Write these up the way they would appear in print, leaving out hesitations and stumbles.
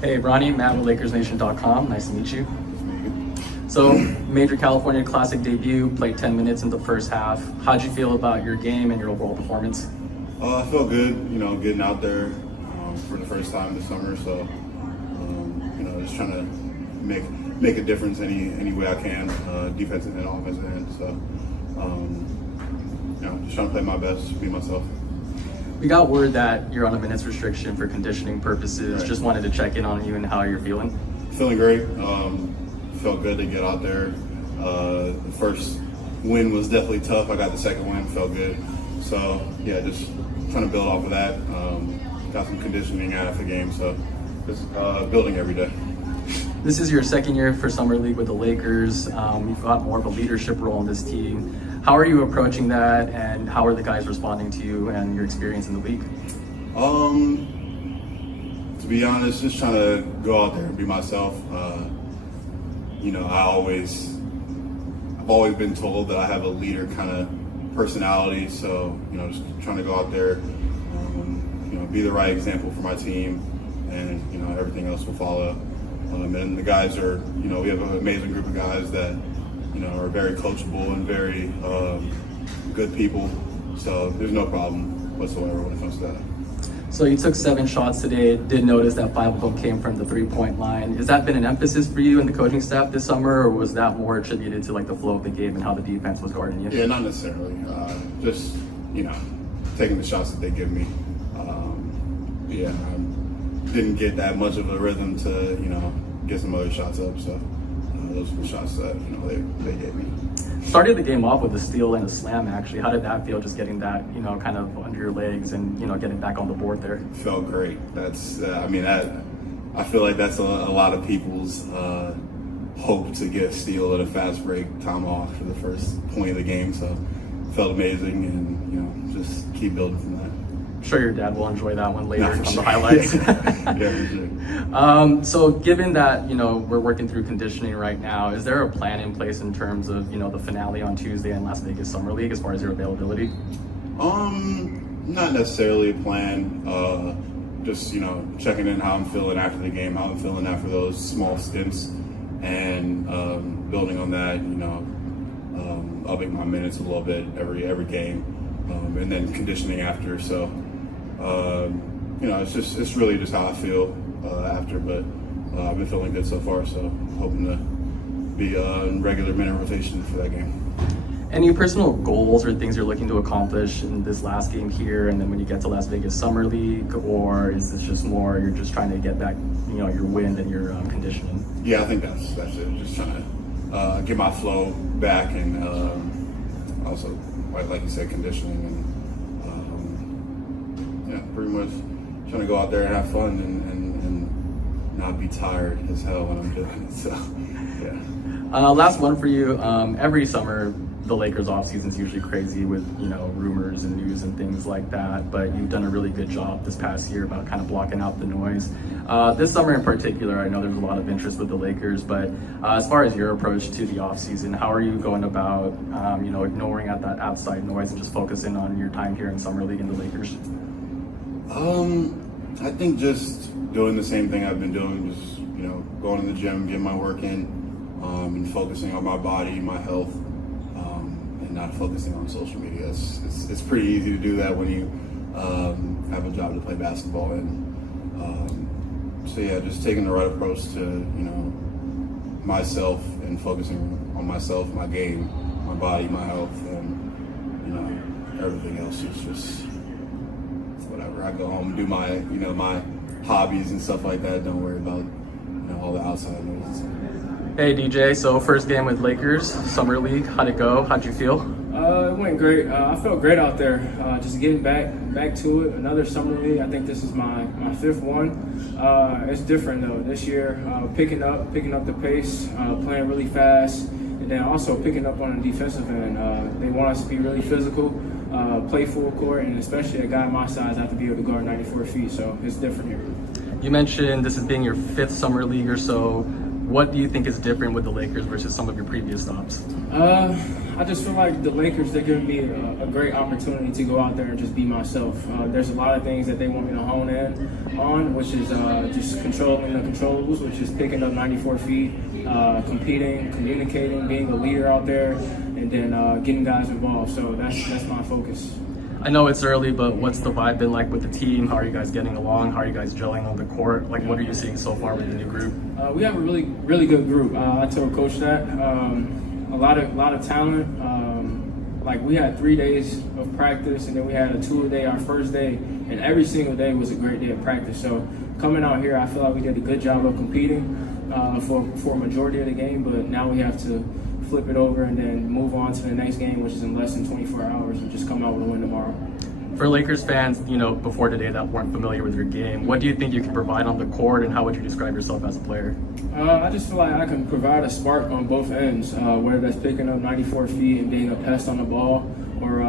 Hey, Bronny, Matt with LakersNation.com. Nice to meet you. So, Major California Classic debut, played 10 minutes in the first half. How'd you feel about your game and your overall performance? I felt good, getting out there for the first time this summer. So, just trying to make a difference any way I can, defensive and offensive end. So, just trying to play my best, be myself. We got word that you're on a minutes restriction for conditioning purposes. Right. Just wanted to check in on you and how you're feeling. Feeling great. Felt good to get out there. The first win was definitely tough. I got the second win, felt good. So yeah, just trying to build off of that. Got some conditioning out of the game, so just building every day. This is your second year for Summer League with the Lakers. You've got more of a leadership role in this team. How are you approaching that, and how are the guys responding to you and your experience in the league? To be honest, just trying to go out there and be myself. I've always been told that I have a leader kind of personality, so just trying to go out there, be the right example for my team, and everything else will follow. And the guys are, we have an amazing group of guys that are very coachable and very good people, so there's no problem whatsoever when it comes to that. So you took 7 shots today. Did notice that 5 of them came from the 3-point line. Has that been an emphasis for you and the coaching staff this summer, or was that more attributed to the flow of the game and how the defense was guarding you? Yeah, not necessarily. Just taking the shots that they give me. I didn't get that much of a rhythm to get some other shots up. So those are the shots that they gave me. Started the game off with a steal and a slam, actually. How did that feel, just getting that, kind of under your legs and, getting back on the board there? Felt great. That's, I feel like that's a lot of people's hope to get a steal at a fast break tomahawk for the first point of the game. So felt amazing, and, just keep building from that. I'm sure your dad will enjoy that one later on sure. the highlights. Yeah, for sure. So given that, we're working through conditioning right now, is there a plan in place in terms of, the finale on Tuesday in Las Vegas Summer League as far as your availability? Not necessarily a plan. Just, checking in how I'm feeling after the game, how I'm feeling after those small stints, and building on that, upping my minutes a little bit every game, and then conditioning after. So, it's really just how I feel after, but I've been feeling good so far, so hoping to be in regular minute rotation for that game. Any personal goals or things you're looking to accomplish in this last game here, and then when you get to Las Vegas Summer League, or is this just more you're just trying to get back, your wind and your conditioning? Yeah, I think that's it. Just trying to get my flow back, and also, like you said, conditioning, and pretty much trying to go out there and have fun and not be tired as hell when I'm doing it. So, yeah. Last one for you. Every summer, the Lakers offseason is usually crazy with, rumors and news and things like that, but you've done a really good job this past year about kind of blocking out the noise. This summer in particular, I know there's a lot of interest with the Lakers, but as far as your approach to the offseason, how are you going about, ignoring out that outside noise and just focusing on your time here in Summer League and the Lakers? I think just doing the same thing I've been doing, just, going to the gym, getting my work in, and focusing on my body, my health, and not focusing on social media. It's pretty easy to do that when you have a job to play basketball in. So yeah, just taking the right approach to, myself and focusing on myself, my game, my body, my health, and, everything else is just whatever. I go home and do my, my hobbies and stuff like that. Don't worry about, all the outside noise. Hey DJ, so first game with Lakers, Summer League, how'd it go? How'd you feel? It went great. I felt great out there. Just getting back to it. Another Summer League. I think this is my 5th one. It's different though. This year, picking up the pace, playing really fast, and then also picking up on the defensive end. They want us to be really physical, play full court, and especially a guy my size, I have to be able to guard 94 feet. So it's different here. You mentioned this is being your 5th Summer League or so. What do you think is different with the Lakers versus some of your previous stops? I just feel like the Lakers, they're giving me a great opportunity to go out there and just be myself. There's a lot of things that they want me to hone in on, which is just controlling the controllables, which is picking up 94 feet, competing, communicating, being a leader out there, and then getting guys involved. So that's my focus. I know it's early, but what's the vibe been like with the team? How are you guys getting along? How are you guys gelling on the court? Like, what are you seeing so far with the new group? We have a really good group. I told Coach that. A lot of talent. Like, we had 3 days of practice, and then we had a 2-a-day, our first day, and every single day was a great day of practice. So coming out here, I feel like we did a good job of competing for a majority of the game, but now we have to flip it over and then move on to the next game, which is in less than 24 hours, and just come out with a win tomorrow. For Lakers fans, before today that weren't familiar with your game, what do you think you can provide on the court, and how would you describe yourself as a player? I just feel like I can provide a spark on both ends, whether that's picking up 94 feet and being a pest on the ball, or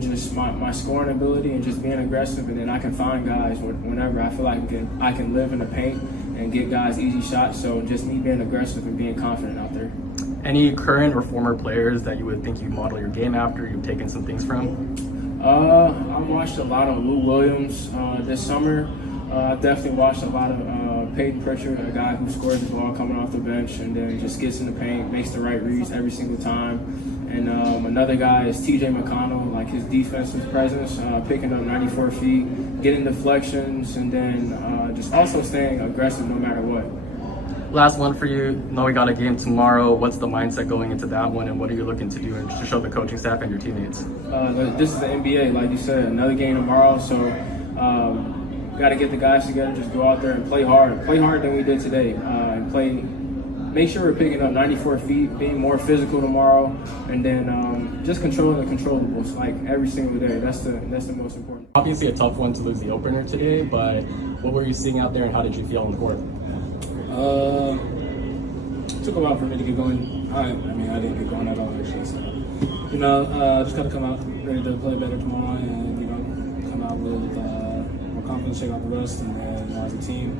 just my scoring ability and just being aggressive, and then I can find guys whenever I feel like I can live in the paint and get guys easy shots. So just me being aggressive and being confident out there. Any current or former players that you would think you model your game after, you've taken some things from? I watched a lot of Lou Williams this summer. I definitely watched a lot of Peyton Pritchard, a guy who scores the ball coming off the bench and then just gets in the paint, makes the right reads every single time. And another guy is TJ McConnell, like his defensive presence, picking up 94 feet, getting deflections, and then just also staying aggressive no matter what. Last one for you. Know we got a game tomorrow. What's the mindset going into that one, and what are you looking to do to show the coaching staff and your teammates? This is the NBA, like you said, another game tomorrow. So got to get the guys together, just go out there and play harder than we did today, and make sure we're picking up 94 feet, being more physical tomorrow, and then just controlling the controllables like every single day. That's the most important. Obviously a tough one to lose the opener today, but what were you seeing out there, and how did you feel on the court? Took a while for me to get going. I didn't get going at all, actually. So, just got to come out ready to play better tomorrow, and come out with more confidence, shake off the rust, and as a team,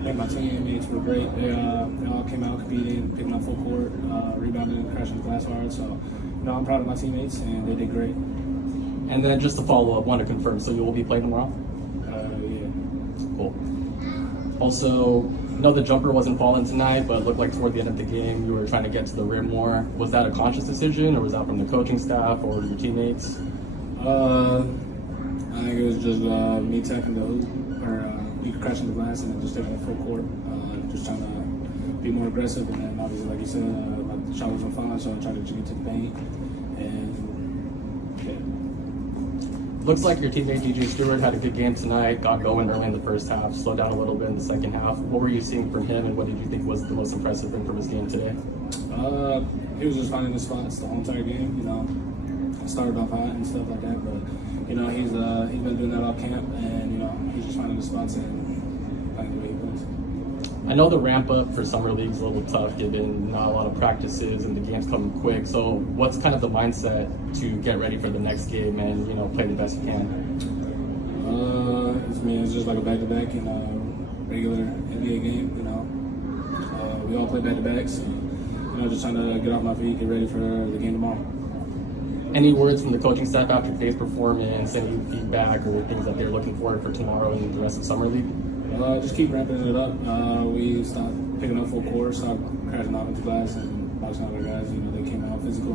I think my teammates were great. They all came out competing, picking up full court, rebounding, crashing the glass hard. So, I'm proud of my teammates, and they did great. And then just to follow up, want to confirm, so you will be playing tomorrow? Yeah. Cool. Also, I know the jumper wasn't falling tonight, but it looked like toward the end of the game you were trying to get to the rim more. Was that a conscious decision, or was that from the coaching staff or your teammates? I think it was just me tackling the hoop, or me crashing the glass and then just taking it full court, just trying to be more aggressive. And then obviously, like you said, my shot wasn't falling, so I tried to get to the paint. And Looks like your teammate DJ Steward had a good game tonight, got going early in the first half, slowed down a little bit in the second half. What were you seeing from him, and what did you think was the most impressive thing from his game today? He was just finding the spots the whole entire game. I started off hot and stuff like that, but he's been doing that all camp, and he's just finding the spots and playing the way he plays. I know the ramp up for summer league is a little tough given not a lot of practices and the games coming quick. So what's kind of the mindset to get ready for the next game and play the best you can? It's just like a back-to-back regular NBA game. We all play back-to-backs. Just trying to get off my feet, get ready for the game tomorrow. Any words from the coaching staff after today's performance, any feedback or things that they're looking for tomorrow and the rest of summer league? Just keep ramping it up. We stopped picking up full court, stopped crashing off into glass and boxing out our guys. They came out physical.